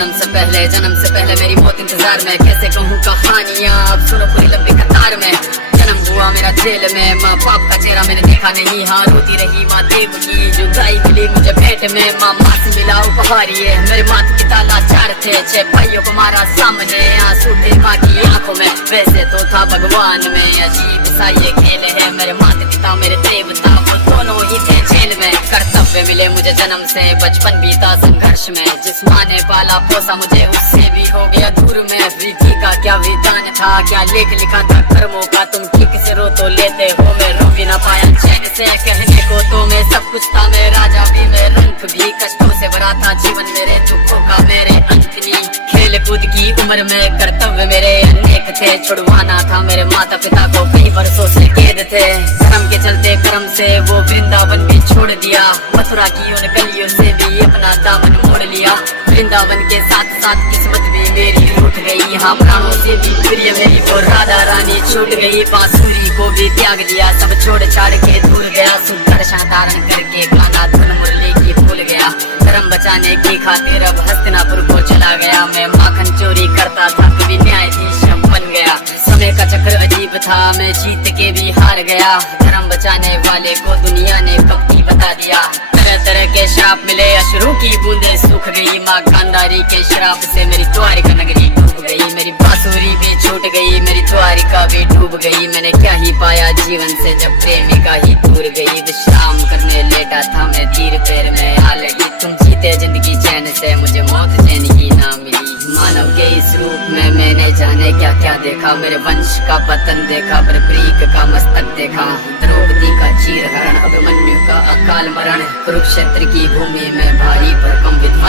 जन्म से पहले मेरी मौत इंतजार में, कैसे कहूँ कहानियाँ अब सुनो पूरी लंबी कतार में। जन्म हुआ मेरा जेल में, माँ बाप का चेहरा मैंने देखा नहीं, हाँ रोती रही माँ देव की जुदाई मिली मुझे भेंट में। माँ से मिला उपहार ये, मेरे माता पिता लाचार थे, 6 भाइयों को मारा सामने, आंसू थे माँ की आंखों में, वैसे तो था भगवान में। अजीब सा ये खेल है, मेरे माता पिता मेरे देवता वो दोनों ही थे जेल में। कर्तव्य मिले मुझे जन्म से, बचपन बीता संघर्ष में, जिस माँ ने पाला पोसा मुझे उससे भी हो गया दूर में। विधि का क्या विधान था, क्या लेख लिखा था कर्मों का, तुम ठीक से रो तो लेते हो, मैं रो भी ना पाया चैन से। कहने को तो मैं सब कुछ था, मैं राजा भी मैं रंक भी, कष्टों से भरा था जीवन मेरे, दुखों का मेरे अंत नहीं। खेल कूद की उम्र में कर्तव्य मेरे अनेक थे, छुड़वाना था मेरे माता पिता को कई वर्षों से कैद थे। धर्म के चलते कर्म से वो वृंदावन भी छोड़ दिया, मथुरा की उन गलियों से भी अपना दामन मोड़ लिया। वृंदावन के साथ साथ किस्मत भी मेरी रूठ गई, हाँ प्राणों से भी प्रिय मेरी वो राधा रानी छूट गई। बांसुरी को भी त्याग दिया, सब छोड़ छाड़ के दूर गया, सुदर्शन धारण करके गाना धुन मुरली की भूल गया। धर्म बचाने की खातिर अब हस्तिनापुर को चला गया, मैं माखन चोरी करता था कभी न्यायाधीश बन गया। समय का चक्र अजीब था, मैं जीत के भी हार गया, धर्म बचाने वाले को दुनिया ने कपटी बता दिया। तरह तरह के श्राप मिले, अश्रु की बूंदे सूख गई, माँ गांधारी के श्राप से मेरी द्वारिका नगरी डूब गई। मेरी बांसुरी भी छूट गई, मेरी द्वारिका भी डूब गई। मैंने क्या ही पाया जीवन से जब प्रेमिका ही दूर गई। विश्राम करने लेटा था मैं तीर पैर में आ लगी, तुम जीते जिंदगी चैन से, मुझे मौत चैन ही ना मिली। मानव के इस रूप में मैंने जाने क्या क्या देखा, मेरे वंश का पतन देखा, बर्बरीक का मस्तक देखा, द्रौपदी का चीरहरण, अभिमन्यु का अकाल मरण, कुरुक्षेत्र की भूमि में भारी भरकम विधि